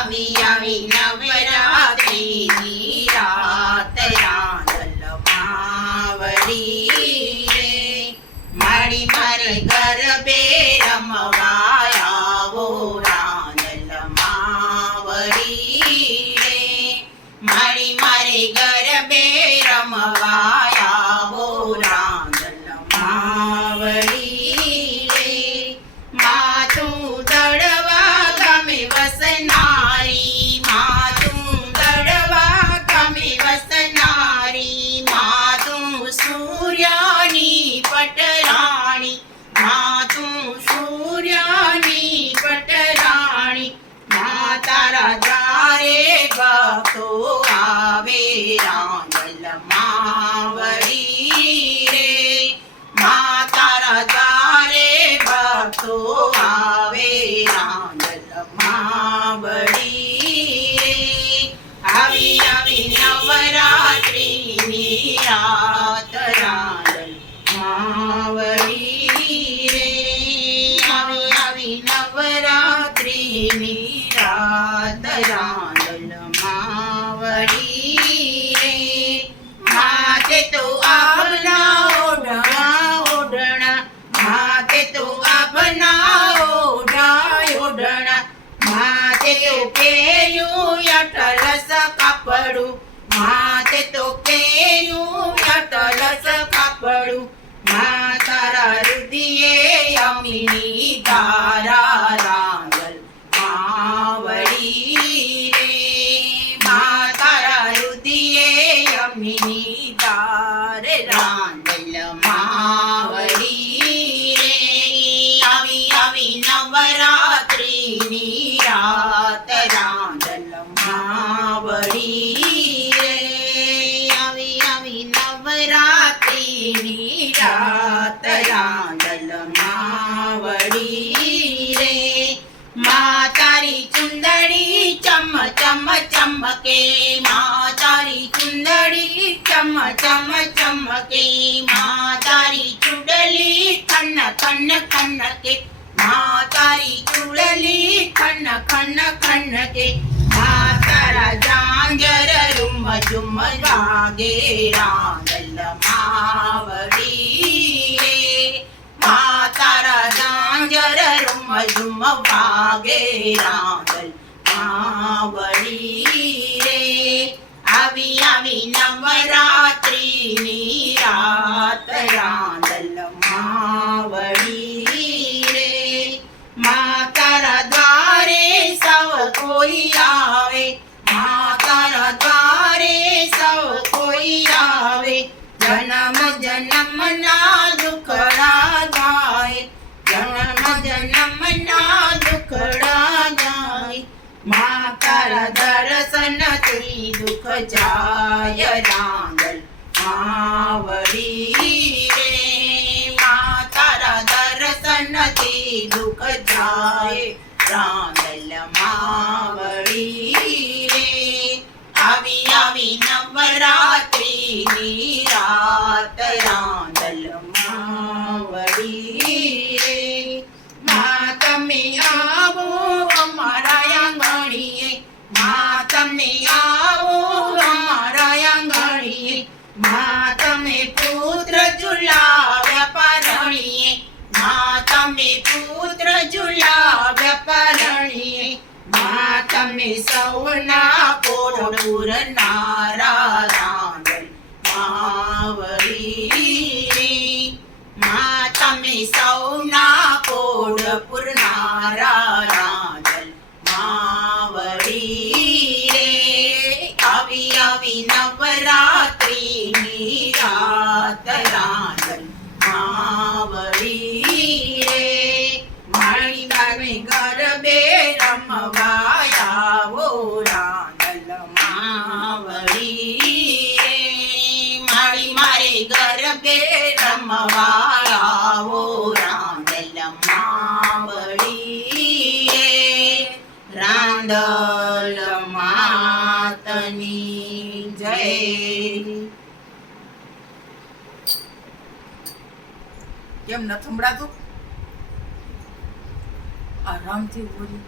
આવી નવરાત્રિની રાત રાંદલમાં વળી રે મારી મારે ગરબે રમવા આવો રાંદલમાં વળી રે મારી મારે ગરબે રમવા આવો રાંદલમાં વળી રે માથું દળવા ગમે વસનારી માથું દળવા ગમે વસનારી માથું સૂર્યની પટરાણી માથું સૂર્યની પટરાણી તારા દ્વારે ભક્તો આવે રાંદલમાં વળી રે તારા દ્વારે ભક્તો આવે રાંદલમાં વળી આવી નવરાત્રિની રાત રાંદલમાં વળી રે આવી નવરાત્રિની રાત રાંદલમાં વળી રે માથે તો આભના ઓઢણા માથે તો આભના ઓઢણા માથે તો પહેર્યું અટલસ કાપડું માથે તો પહેર્યું અટલસ કાપડું તારા હૃદયે અમીની ધારા રાંદલમાં વળી રે તારા હૃદયે અમીની ધાર રાંદલમાં વળી રે આવી નવરાત્રિની રાત રાંદલમાં વળી રે આવી નવરાત્રિની રાત રાંદલમાં વળી રે તારી ચુંદડી ચમ ચમ ચમકે તારી ચુંદડી ચમ ચમ ચમકે તારી ચુડલી ખન ખન ખનકે તારી ચુડલી ખન ખન ખનકે તારા ઝાંઝર રૂમ ઝુમ વાગે રાંદલમાં વળી રે તારા ઝાંઝર રૂમ ઝુમ વાગે રાંદલમાં વળી રે આવી નવરાત્રિની રાત રાંદલમાં વળી રે તારા દ્વારે સૌ કોઈ આવે તારા દ્વારે સૌ કોઈ આવે જન્મ જન્મના દુખડા ગાય જન્મ જન્મના દુખડા ગાય તારા દર્શનથી દુઃખ જાય રાંદલમાં વળી રે તારા દર્શનથી દુઃખ જાય રાંદલમાં વળી રે આવી નવરાત્રિની રાત રાંદલમાં વળી રે તમે આવો અમારા આંગણીએ તમે આવો અમારા આંગણીએ તમે પુત્ર ઝુલાવ્યા પરણીએ તમે પુત્ર ઝુલાવ્યા પરણીએ તમે સૌના કોડ પૂરનારા રાંદલમાં વળી રે તમે સૌના કોડ પૂરનારા રાંદલમાં વળી રે આવી નવરાત્રિની રાત રાંદલમાં વળી રે મારી બારે ગરબે રમવા આવો રાંદલમાં વળી રે મારી મારે ગરબે રમવા આવો રાંદલમાં વળી રે રાંદલમાં તની જય કેમ ન સંભળાતું આરામથી બોલી